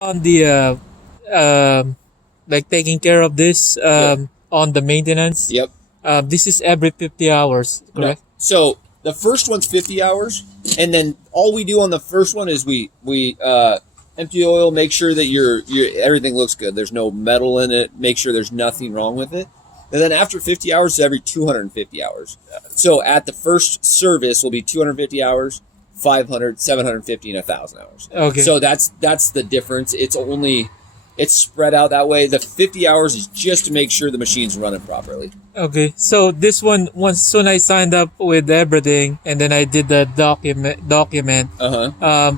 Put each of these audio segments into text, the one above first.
On the like taking care of this on the maintenance. Yep. This is every 50 hours, No. correct? So the first one's 50 hours, and then all we do on the first one is we empty oil, make sure that your everything looks good. There's no metal in it. Make sure there's nothing wrong with it. And then after 50 hours, it's every 250 hours. So at the first service will be 250 hours, 500, 750, and 1,000 hours. Okay. So that's the difference. It's spread out that way. The 50 hours is just to make sure the machine's running properly. Okay. So this one, once soon I signed up with everything, and then I did the document.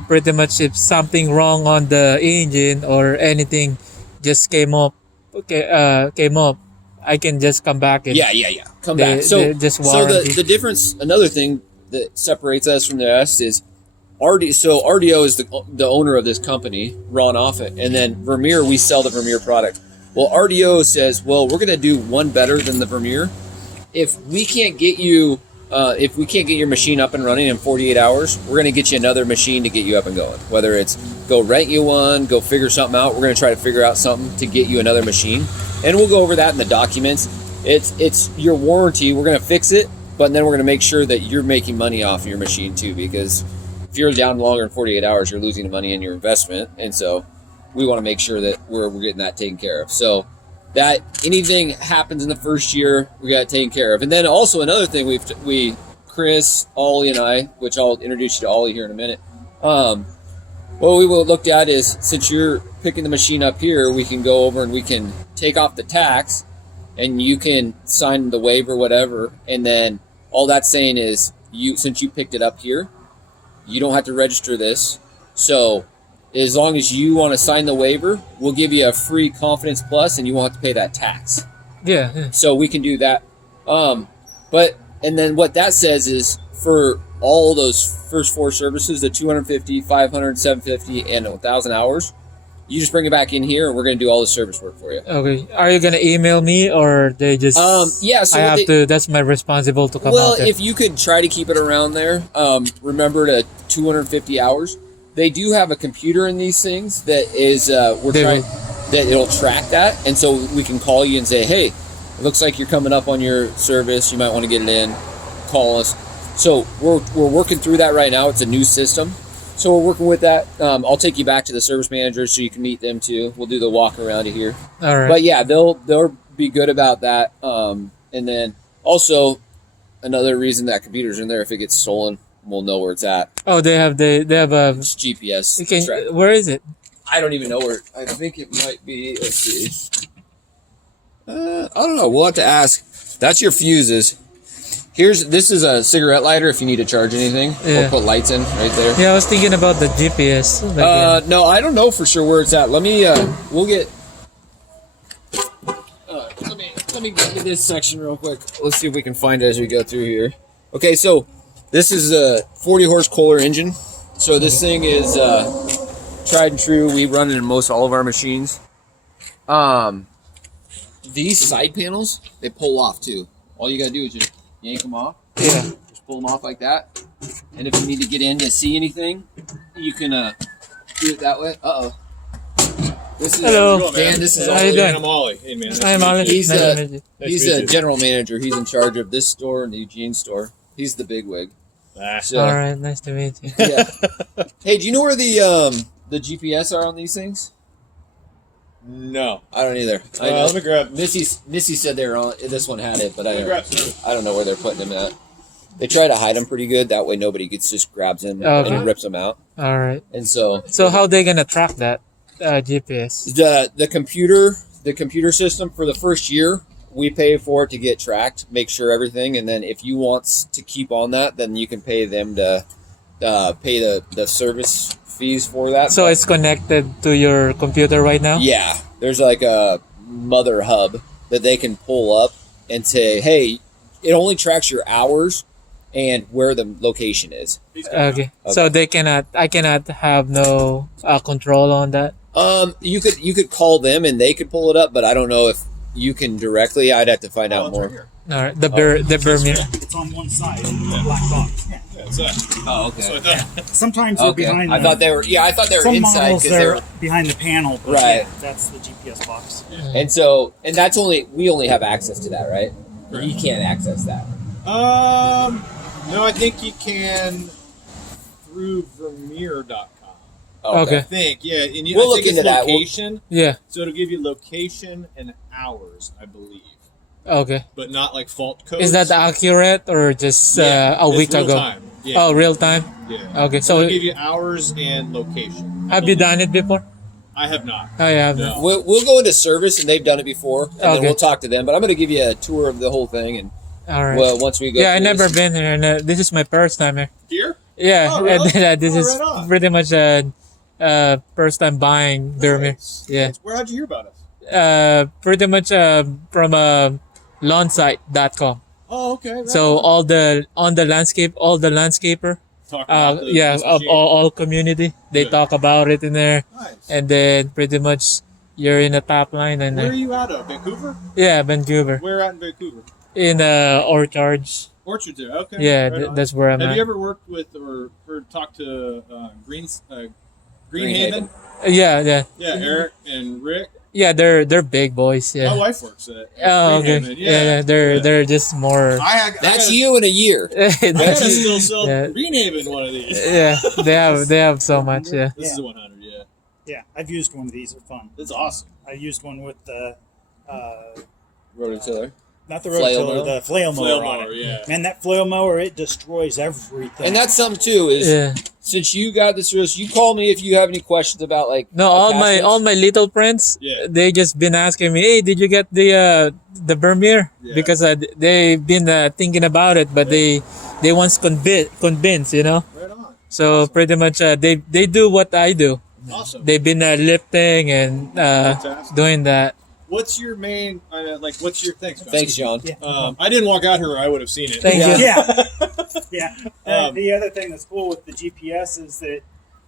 Pretty much if something wrong on the engine or anything just came up, I can just come back and Yeah. Come back. So just so warranty. the difference, another thing that separates us from the rest is RDO is the owner of this company, Ron Offit, and then Vermeer, we sell the Vermeer product. Well, RDO says, well, we're going to do one better than the Vermeer. If we can't get you, if we can't get your machine up and running in 48 hours, we're going to get you another machine to get you up and going. Whether it's go rent you one, go figure something out. We're going to try to figure out something to get you another machine, and we'll go over that in the documents. It's your warranty. We're going to fix it, but then we're going to make sure that you're making money off of your machine too, because if you're down longer than 48 hours, you're losing money in your investment. And so we want to make sure that we're getting that taken care of. So that anything happens in the first year, we got it taken care of. And then also another thing Chris, Ollie, and I, which I'll introduce you to Ollie here in a minute. What we looked at is, since you're picking the machine up here, we can go over and we can take off the tax and you can sign the waiver, whatever. And then all that's saying is since you picked it up here, you don't have to register this. So as long as you want to sign the waiver, we'll give you a free Confidence Plus and you won't have to pay that tax. Yeah. So we can do that. And then what that says is for all those first four services, the 250, 500, 750, and 1,000 hours, you just bring it back in here and we're going to do all the service work for you. Okay. Are you going to email me or they just... yeah. So I have to... That's my responsible to come out there. Well, if you could try to keep it around there, remember to 250 hours. They do have a computer in these things that is that it'll track that, and so we can call you and say, hey, it looks like you're coming up on your service. You might want to get it in. Call us. So we're working through that right now. It's a new system, so we're working with that. I'll take you back to the service managers so you can meet them too. We'll do the walk around here. All right. But yeah, they'll be good about that. And then also another reason that computer's in there, if it gets stolen, we'll know where it's at. Oh, they have a... It's GPS. Where is it? I don't even know where. I think it might be. Let's see. I don't know. We'll have to ask. That's your fuses. This is a cigarette lighter if you need to charge anything or put lights in right there. Yeah, I was thinking about the GPS. No, I don't know for sure where it's at. Let me. We'll get. Let me get to this section real quick. Let's see if we can find it as we go through here. Okay, so this is a 40 horse Kohler engine. So this thing is tried and true. We run it in most all of our machines. These side panels, they pull off too. All you gotta do is just yank them off. Yeah. Just pull them off like that. And if you need to get in to see anything, you can do it that way. Uh-oh. This is Hello. Dan, this is How you Ollie. doing? I'm Ollie. Hey, man. I'm Ollie. He's Nice to meet you. He's a general manager. He's in charge of this store and the Eugene store. He's the bigwig. So, All right, nice to meet you. yeah. Hey, do you know where the GPS are on these things? No. I don't either. Let me grab. Missy said they were on. This one had it, but Let me grab some. I don't know where they're putting them at. They try to hide them pretty good. That way, nobody just grabs them Okay. and rips them out. All right. And so how they gonna track that GPS? the computer system for the first year, we pay for it to get tracked, make sure everything, and then if you want to keep on that, then you can pay them to pay the service fees for that. So it's connected to your computer right now? Yeah, there's like a mother hub that they can pull up and say, hey, it only tracks your hours and where the location is. Okay. So I cannot have no control on that? You could call them and they could pull it up, but I don't know if you can directly. I'd have to find out more. All right. The Vermeer. It's on one side, the black box. Yeah. Yeah, it's that. Oh, okay. So I thought, Sometimes they're Okay. behind. I thought they were. Yeah, I thought they were Some inside models because they they're were. behind the panel. But Right. Yeah, that's the GPS box. And so, and that's we only have access to that, right? Correct. You can't access that. no, I think you can through Vermeer.com. Okay. I think, yeah. And We'll I look think it's into that. We'll- location. Yeah. So it'll give you location and hours, I believe, Okay. but not like fault codes. Is that accurate or just Yeah, a it's week real ago? time. Yeah. Oh, real time. Yeah. Okay. So So it'll give you hours and location. have you done it before? I have not. Oh, yeah. No. We'll go into service, and they've done it before, and then Okay. we'll talk to them. But I'm going to give you a tour of the whole thing, and All right. well, once we go. Yeah, I through never this- been here, and this is my first time here. Here? Yeah, Oh, really? and then, this Oh, is right on. pretty much first time buying Vermeer. Nice. Yeah. Where'd you hear about us? Pretty much from lawnsite.com. Oh, okay. Right So on. all the landscaper, Talk about the- yeah, this of machine. all community, they Good. talk about it in there, Nice. and then pretty much you're in the top line, and Where are you out of? Vancouver? yeah, Vancouver Where at in Vancouver? in Orchards. Orchard there. Okay. Yeah, right on. that's where I'm Have at. you ever worked with or talked to Greenhaven? Yeah. Yeah, Eric and Rick. Yeah, they're big boys. My Yeah. wife works at Oh, okay. Greenhaven. Yeah, they're just more. That's you in a year. I gotta That's- still sell yeah. Greenhaven one of these. yeah, they have so much. Yeah. This Yeah. is a 100. Yeah, Yeah, I've used one of these. They're fun. that's awesome. I used one with the, Rototiller. not the Flail rototiller, mower? the flail mower Flail on mower, it. yeah. Man, that flail mower, it destroys everything. And that's something too. Is Yeah. since you got this service, you call me if you have any questions about like No, all attachments. my little friends, Yeah. they just been asking me, "Hey, did you get the Vermeer?" Yeah. Because they've been thinking about it, but they once convinced, you know. Right on. So pretty much they do what I do. Awesome. They've been lifting and Fantastic. doing that. What's your main? What's your thanks? Thanks, John. Yeah. I didn't walk out here, or I would have seen it. Thank Yeah. you. Yeah. Yeah. Um, The other thing that's cool with the GPS is that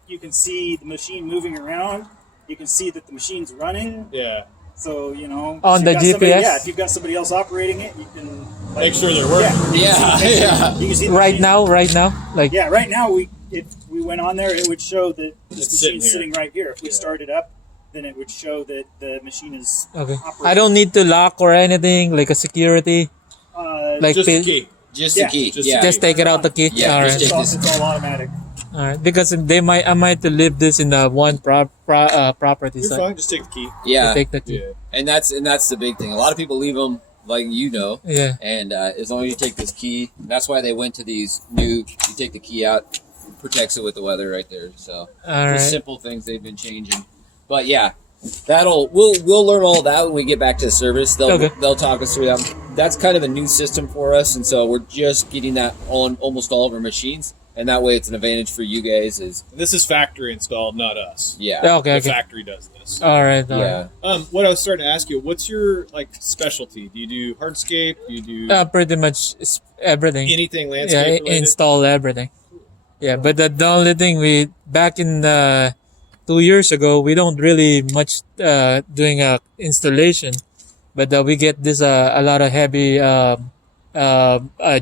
you can see the machine moving around. You can see that the machine's running. Yeah. So, you know. On if the you've got somebody- GPS? Yeah, if you've got somebody else operating it, you can. Make sure they're working. Yeah. Yeah, You can see the Right machine. now, like Yeah, right now, if we went on there, it would show that this It's sitting machine's here. sitting right here. If we Yeah. started up, then it would show that the machine is okay. operating. I don't need to lock or anything like a security. Like Just the pin- key. Just Yeah, the key. just- yeah. just take it out the key. Yeah, all just right. take- it's all automatic. All right, because I might to leave this in the one property You're side. fine. Just take the key. yeah. Take the key. Yeah. And that's the big thing. A lot of people leave them, like you know, Yeah. and as long as you take this key, that's why they went to these new. You take the key out, it protects it with the weather right there. So All just right. simple things they've been changing. But yeah, we'll learn all that when we get back to the service. They'll talk us through that. That's kind of a new system for us, and so we're just getting that on almost all of our machines, and that way it's an advantage for you guys. Is This is factory installed, not us. yeah, Okay. The Okay. factory does this. All right. All yeah. right. What I was starting to ask you, what's your specialty? Do you do hardscape? Do you do Pretty much everything. anything Yeah, landscape related? install everything. Yeah, but the only thing we back in 2 years ago, we don't really much doing a installation, but we get this a lot of heavy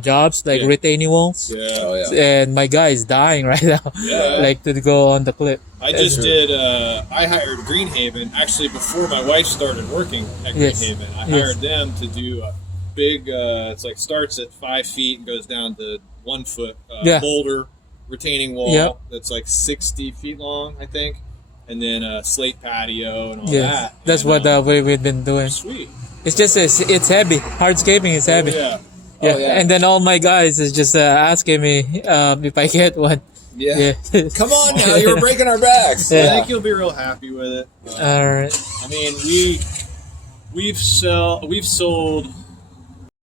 jobs like Yeah. retaining walls, Yeah. Oh yeah. and my guy is dying right now, Yeah. like to go on the clip. I just did. I hired Greenhaven actually before my wife started working at Yes. Greenhaven. I Yes. hired them to do a big. It's like starts at 5 feet and goes down to 1 foot Yeah. boulder retaining wall Yep. that's like 60 feet long, I think, and then a slate patio and all Yeah, that. that's And, what we've been doing. Sweet. It's just it's heavy. Hardscaping is heavy. Yeah. Yeah. Oh, yeah. And then all my guys is just asking me if I get one. Yeah. Yeah. Come on now, you were breaking our backs. I Yeah. think you'll be real happy with it. All right. I mean, we've sold